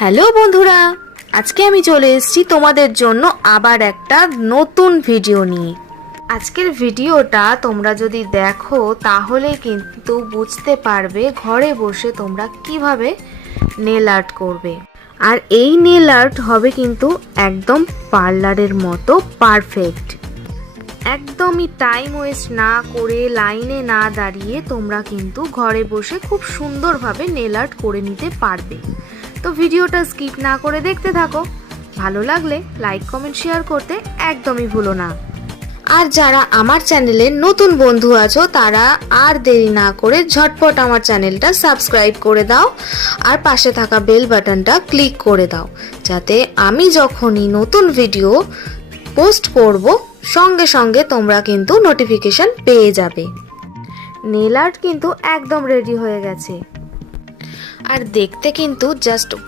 Hello বন্ধুরা, আজকে আমি চলে এসেছি তোমাদের জন্য আবার একটা নতুন ভিডিও নিয়ে। আজকের ভিডিওটা তোমরা যদি দেখো তাহলে কিন্তু বুঝতে পারবে ঘরে বসে তোমরা কিভাবে নেল আর্ট করবে। আর এই নেল আর্ট হবে কিন্তু একদম পার্লারের মতো পারফেক্ট। একদমই টাইম ওয়েস্ট না করে লাইনে না দাঁড়িয়ে তোমরা কিন্তু ঘরে বসে খুব সুন্দরভাবে নেল আর্ট করে নিতে পারবে। তো ভিডিওটা স্কিপ না করে দেখতে থাকো। ভালো লাগলে লাইক কমেন্ট শেয়ার করতে একদমই ভুলো না। আর যারা আমার চ্যানেলে নতুন বন্ধু আছো তারা আর দেরি না করে ঝটপট আমার চ্যানেলটা সাবস্ক্রাইব করে দাও আর পাশে থাকা বেল বাটনটা ক্লিক করে দাও, যাতে আমি যখনই নতুন ভিডিও পোস্ট করব সঙ্গে সঙ্গে তোমরা কিন্তু নোটিফিকেশন পেয়ে যাবে। নেল আর্ট কিন্তু একদম রেডি হয়ে গেছে আর দেখতে কিন্তু জাস্ট